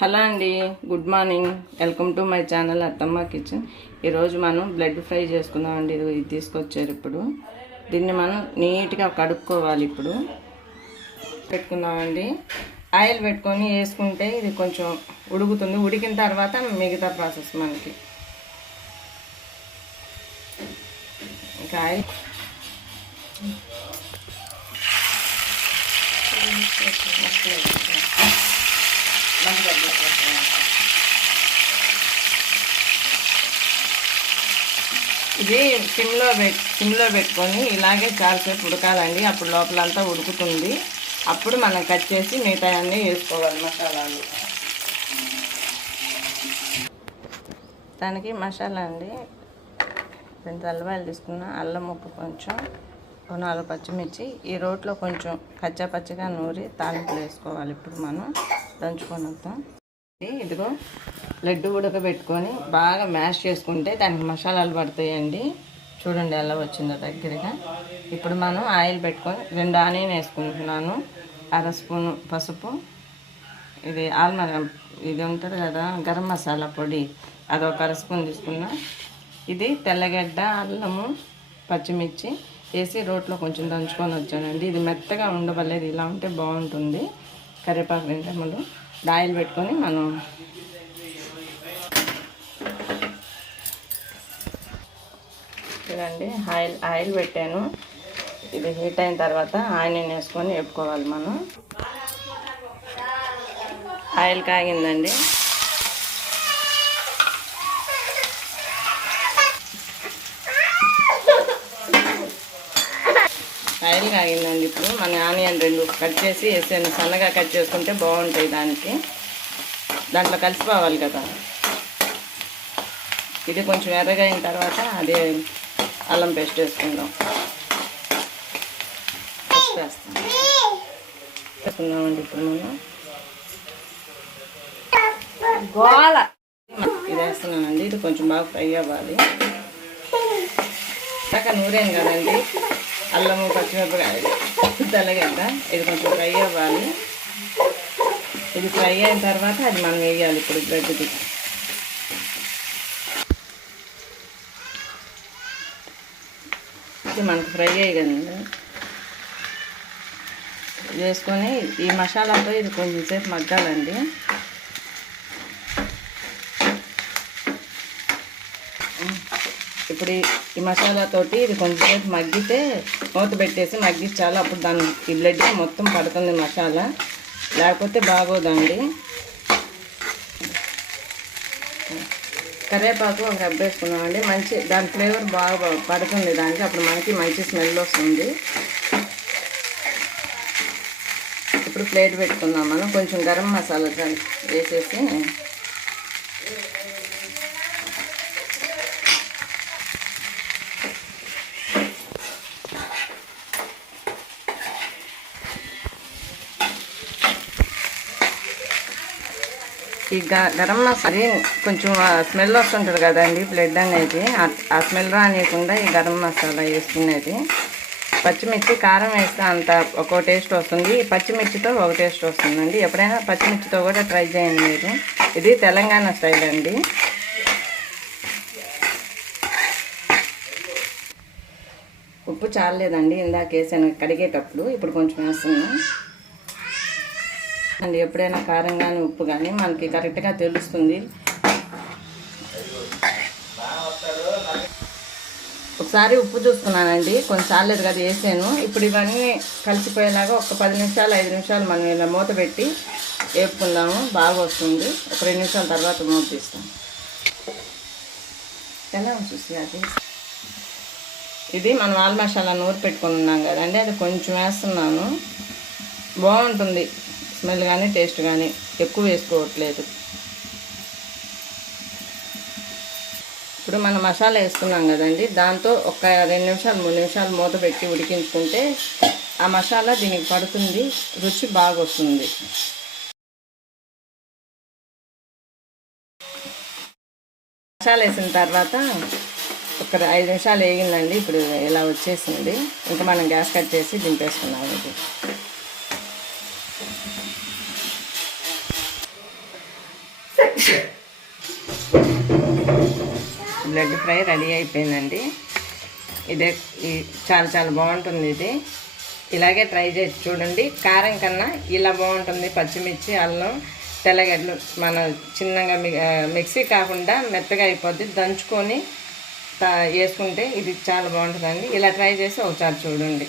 Hello అండి, good morning. Welcome to my channel అత్తమ్మ kitchen. ఈరోజు మనం బ్లడ్ ఫ్రై చేసుకుందామండి. ఇది తీసుకొచ్చారు. ఇప్పుడు దీన్ని మనం నీట్గా కడుక్కోవాలి. ఇప్పుడు పెట్టుకుందామండి. ఆయిల్ పెట్టుకొని వేసుకుంటే ఇది కొంచెం ఉడుకుతుంది. ఉడికిన తర్వాత మిగతా ప్రాసెస్ మనకి ఇంకా ఆయిల్ ఇది సిమ్లో పెట్టుకొని ఇలాగే చాలాసేపు ఉడకాలండి. అప్పుడు లోపలంతా ఉడుకుతుంది. అప్పుడు మనం కట్ చేసి మిగతా అన్నీ వేసుకోవాలి మసాలాలు. దానికి మసాలా అండి, 2 తెల్లవాయలు తీసుకున్న, అల్లం ముక్క కొంచెం, 4 పచ్చిమిర్చి. ఈ రోట్లో కొంచెం పచ్చగా నూరి తాలింపులు వేసుకోవాలి. ఇప్పుడు మనం దంచుకొని వద్దాం. ఇదిగో లడ్డు ఉడకబెట్టుకొని బాగా మ్యాష్ చేసుకుంటే దానికి మసాలాలు పడతాయండి. చూడండి ఎలా వచ్చిందో దగ్గరగా. ఇప్పుడు మనం ఆయిల్ పెట్టుకొని 2 ఆనియన్ వేసుకుంటున్నాను. 1/2 స్పూను పసుపు, ఇది ఇది ఉంటుంది కదా గరం మసాలా పొడి, అది 1 1/2 స్పూన్ తీసుకున్నా. ఇది తెల్లగడ్డ, అల్లము, పచ్చిమిర్చి వేసి రోట్లో కొంచెం దంచుకొని వచ్చానండి. ఇది మెత్తగా ఉండవలేదు, ఇలా ఉంటే బాగుంటుంది. కరివేపాకు 2 రెమ్మలు. ఆయిల్ పెట్టుకొని మనం చూడండి ఆయిల్ పెట్టాను. ఇది హీట్ అయిన తర్వాత ఆనియన్ వేసుకొని వేపుకోవాలి. మనం ఆయిల్ కాగిందండి. ఆయిల్ కాగిందండి. ఇప్పుడు మన ఆనియన్ 2 కట్ చేసి వేసాను. సన్నగా కట్ చేసుకుంటే బాగుంటాయి. దాంట్లో కలిసిపోవాలి కదా. ఇది కొంచెం ఎర్రగా అయిన తర్వాత అదే అల్లం పేస్ట్ వేసుకుందాం. వేసుకుందామండి. ఇప్పుడు మనం ఇది వేస్తున్నానండి. ఇది కొంచెం బాగా ఫ్రై అవ్వాలి. దాకా నూరేను కదండి, అల్లము, పచ్చిమిరపకాయ, తెల్లగడ్డ. ఇది కొంచెం ఫ్రై అవ్వాలి. ఇది ఫ్రై అయిన తర్వాత అది మనం వేయాలి. ఇప్పుడు బ్రెడ్ది ఇది మనకు ఫ్రై అయ్యింది. వేసుకొని ఈ మసాలాతో ఇది కొంచెం సేపు మగ్గాలండి. ఇప్పుడు ఈ మసాలాతోటి ఇది కొంచెంసేపు మగ్గితే మూత పెట్టేసి మగ్గించాలి. అప్పుడు ఈ బ్లడ్ మొత్తం పడుతుంది మసాలా, లేకపోతే బాగోదండి. కరివేపాకు ఒక రెబ్బ వేసుకున్నామండి. దాని ఫ్లేవర్ బాగా పడుతుంది దానికి. అప్పుడు మనకి మంచి స్మెల్ వస్తుంది. ఇప్పుడు ప్లేట్ పెట్టుకుందాం. మనం కొంచెం గరం మసాలా వేసేసి ఈ గరం మసాలా కొంచెం స్మెల్ వస్తుంటుంది కదండి బ్లడ్ అనేది. ఆ స్మెల్ రానియకుండా ఈ గరం మసాలా వేసుకునేది. పచ్చిమిర్చి, కారం వేస్తే అంత ఒక టేస్ట్ వస్తుంది. పచ్చిమిర్చితో ఒక టేస్ట్ వస్తుందండి. ఎప్పుడైనా పచ్చిమిర్చితో కూడా ట్రై చేయండి మీరు. ఇది తెలంగాణ స్టైల్ అండి. ఉప్పు చాలేదండి, ఇందాక వేసాను కడిగేటప్పుడు. ఇప్పుడు కొంచెం వేస్తున్నాం అండి. ఎప్పుడైనా కారం కానీ ఉప్పు కానీ మనకి కరెక్ట్గా తెలుస్తుంది. ఒకసారి ఉప్పు చూసుకున్నానండి, కొంచెం చాలేదు కదా వేసాను. ఇప్పుడు ఇవన్నీ కలిసిపోయేలాగా ఒక 10 నిమిషాలు 5 నిమిషాలు మనం ఇలా మూత పెట్టి వేపుకుందాము. బాగా వస్తుంది. ఒక 2 నిమిషాల తర్వాత మూత తీస్తాం. ఎలా చూసి అది ఇది మనం ఆల్ మసాలా నూరి పెట్టుకుని ఉన్నాం కదండి, అది కొంచెం వేస్తున్నాను. బాగుంటుంది స్మెల్ కానీ టేస్ట్ కానీ. ఎక్కువ వేసుకోవట్లేదు. ఇప్పుడు మనం మసాలా వేసుకున్నాం కదండి, దాంతో ఒక 2 నిమిషాలు 3 నిమిషాలు మూత పెట్టి ఉడికించుకుంటే ఆ మసాలా దీనికి పడుతుంది, రుచి బాగా వస్తుంది. మసాలా వేసిన తర్వాత ఒక 5 నిమిషాలు వేగిందండి. ఇప్పుడు ఇలా వచ్చేసింది. ఇంకా మనం గ్యాస్ కట్ చేసి దింపేసుకున్నాం. ఇది బ్లడ్ ఫ్రై రెడీ అయిపోయిందండి. ఇదే చాలా చాలా బాగుంటుంది. ఇది ఇలాగే ట్రై చేసి చూడండి. కారం కన్నా ఇలా బాగుంటుంది. పచ్చిమిర్చి, అల్లం, తెల్లగడ్డలు మన చిన్నగా మిక్సీ కాకుండా మెత్తగా అయిపోద్ది. దంచుకొని వేసుకుంటే ఇది చాలా బాగుంటుందండి. ఇలా ట్రై చేసి ఒకసారి చూడండి.